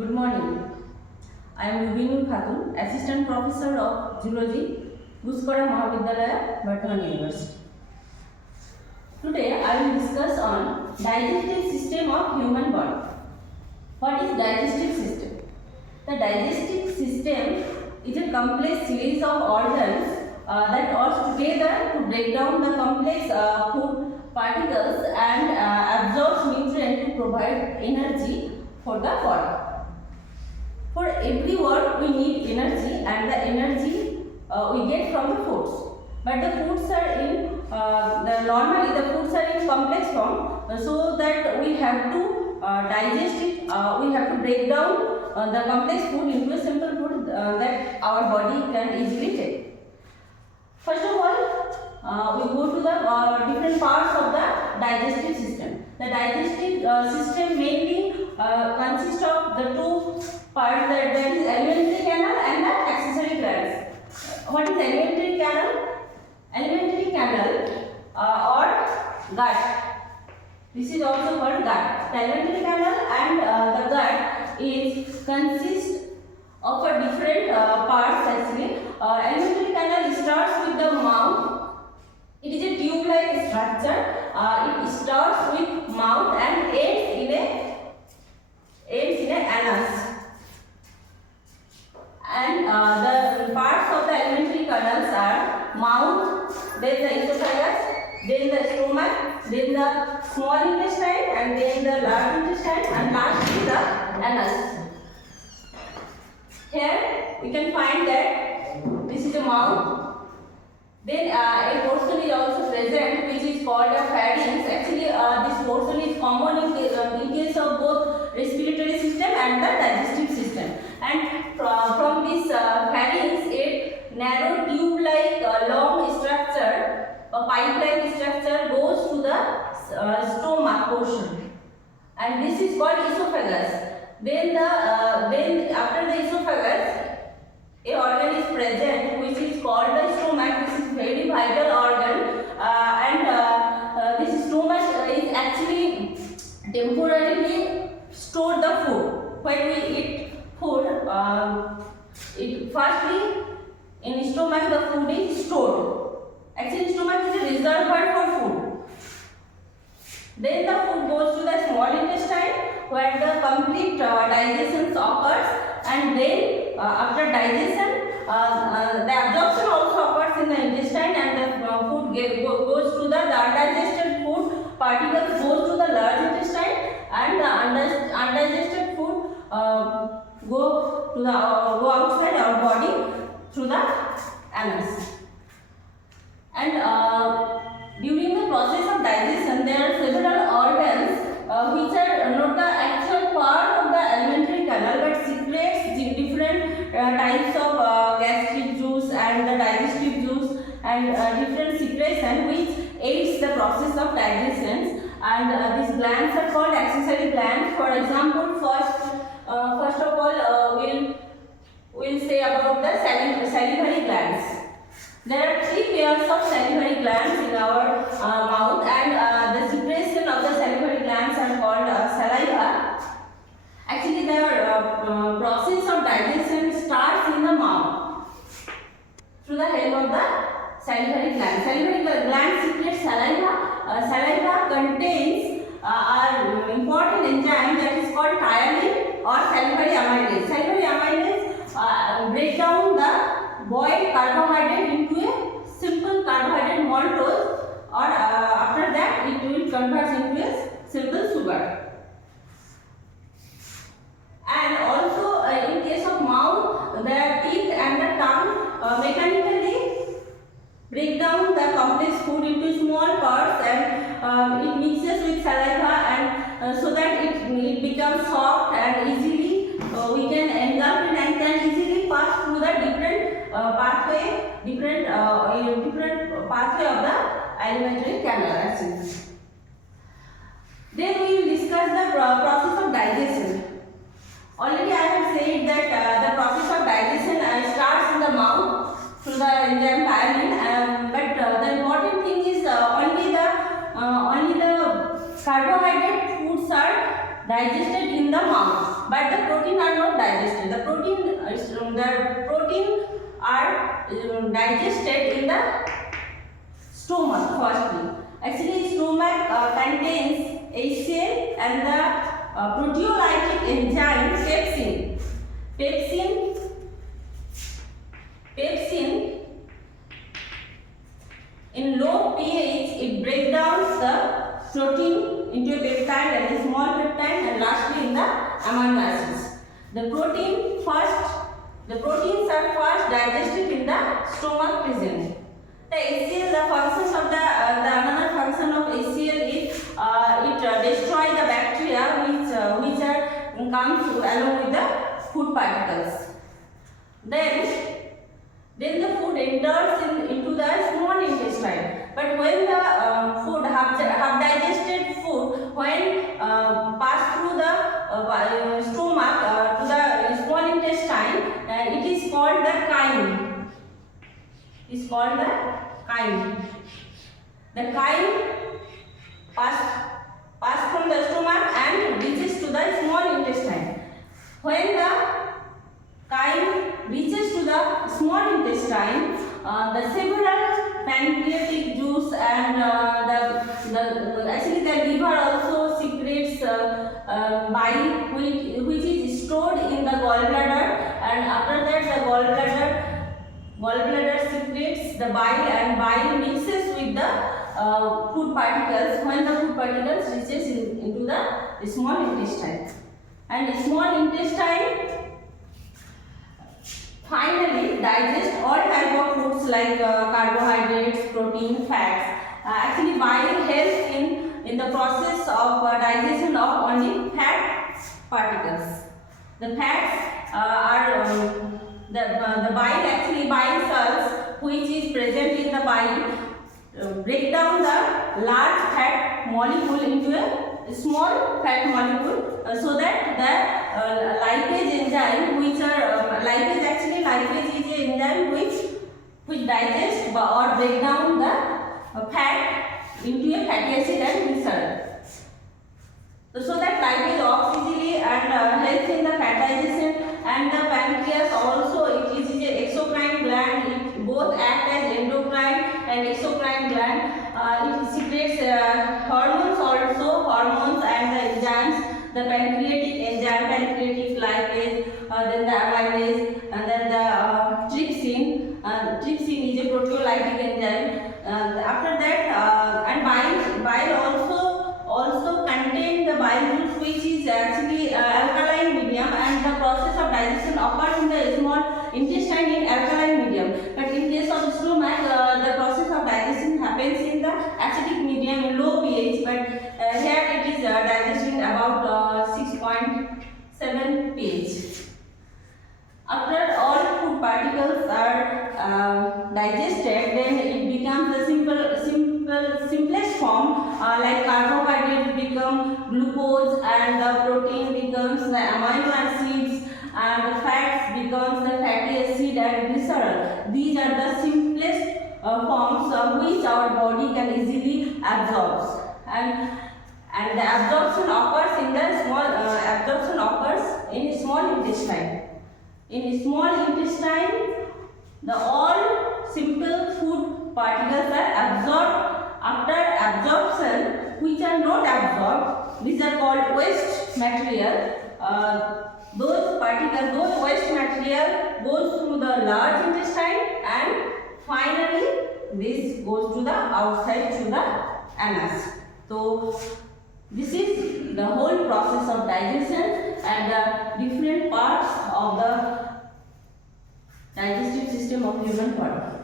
Good morning. I am Rubinul Khatun, Assistant Professor of Zoology, Guskora Mahavidyalaya, Bardhaman University. Today I will discuss on digestive system of human body. What is digestive system? The digestive system is a complex series of organs that work together to break down the complex food particles and absorb nutrients to provide energy for the body. For every work we need energy, and the energy we get from the foods. But the foods are in normally the foods are in complex form, so that we have to digest it. We have to break down the complex food into a simple food that our body can easily take. First of all, we go to the different parts of the digestive system. The digestive system mainly consists of the two parts, that is alimentary canal and the accessory glands. What is alimentary canal? Alimentary canal or gut. This is also called gut. The alimentary canal and the gut is consist of a different parts actually. Alimentary canal starts with the mouth. It is a tube-like structure. It starts with mouth and ends in a anus. And the parts of the alimentary canals are mouth, then the esophagus, then the stomach, then the small intestine, and then the large intestine, and lastly the anus. Here we can find that this is a mouth. Then a portion is also present which is called a pharynx. Actually this portion is common in case of both respiratory system and the digestive system. And from this pharynx, a narrow tube-like long structure, a pipe-like structure goes to the stomach portion, and this is called esophagus. Then after the esophagus, a organ is present which is called the stomach. This is very vital organ, and this stomach is actually temporarily store the food. When we eat food, firstly in stomach the food is stored. Actually stomach is a reservoir for food. Then the food goes to the small intestine where the complete digestion occurs, and then after digestion the absorption also occurs in the intestine, and the food goes to the undigested food particles goes to the large intestine, and the undigested food go outside our body through the anus. And during the process of digestion, there are several organs which are not the actual part of the alimentary canal but secretes different types of gastric juice and the digestive juice and different secretion which aids the process of digestion. And these glands are called accessory glands. For example, first of all, we'll say about the salivary glands. There are three pairs of salivary glands in our mouth, and the secretion of the salivary glands are called saliva. Actually, the process of digestion starts in the mouth through the help of the salivary gland. Salivary gland secretes saliva. Saliva contains an important enzyme that is called thiamine or salivary amylase. Salivary amylase break down the boiled carbohydrate into a simple carbohydrate maltose, or after that it will convert into a simple sugar. And also in case of mouth, the teeth and the tongue mechanically break down the complex food into small parts, and it mixes with saliva, and so that it becomes soft and easily we can engulf it and can easily pass through the different pathway of the alimentary canal actually. Then we will discuss the process of digestion. Already I have said that the process of digestion starts in the mouth through the enzyme thiamine, but the important thing is only the carbohydrate foods are digested in the mouth. but the protein are not digested. The protein are digested in the stomach firstly. Actually, stomach contains HCl and the proteolytic enzyme pepsin. Pepsin in low pH it breaks down the protein into a peptide and a small peptide and lastly in the amino acids. The proteins are first digested in the stomach present. The HCl, the functions of the another function of HCl is it destroys the bacteria which are comes along with the food particles. Then the food enters into the small intestine. But when the food half digested food when pass through the stomach to the small intestine, it is called the chyme. The chyme pass from the stomach and reaches to the small intestine. When the chyme reaches to the small intestine, the several pancreatic juice and actually the liver also secretes bile which is stored in the gallbladder, and after that the gallbladder secretes the bile and bile mixes with the food particles when the food particles reaches into the small intestine. And small intestine finally digest all type of foods like carbohydrates, protein, fats. Actually, bile helps in the process of digestion of only fat particles. The fats are the bile cells which is present in the bile break down the large fat molecule into a small fat molecule so that the lipase enzyme which are lipase is an enzyme which digests or break down the fat into a fatty acid and glycerol. So that lipase works easily and helps in the fat digestion. And the pancreas also, it is an exocrine gland. It both act as endocrine and exocrine gland. It secretes hormones and the enzymes. The pancreatic enzyme, pancreatic lipase, then the amylase, and then the trypsin. Trypsin is a proteolytic enzyme. After that, and bile also contain the bile juice, which is actually alkaline medium, and the process of digestion occurs in the small intestine in alkaline medium. But in case of stomach, the process of digestion happens in the acidic medium in low pH. But here it is digested about 6.7 pH. After all food particles are digested, then it becomes the simplest form, like carbohydrates become glucose and the protein becomes the amino acids and the fats becomes the fatty acid and glycerol. These are the simplest forms which our body can easily absorb, and the absorption occurs in the small intestine. In small intestine, the all simple food particles are absorbed. After absorption, which are not absorbed, these are called waste material. Those waste material goes through the large intestine, and finally this goes to the outside to the anus. So this is the whole process of digestion and the different parts of the digestive system of human body.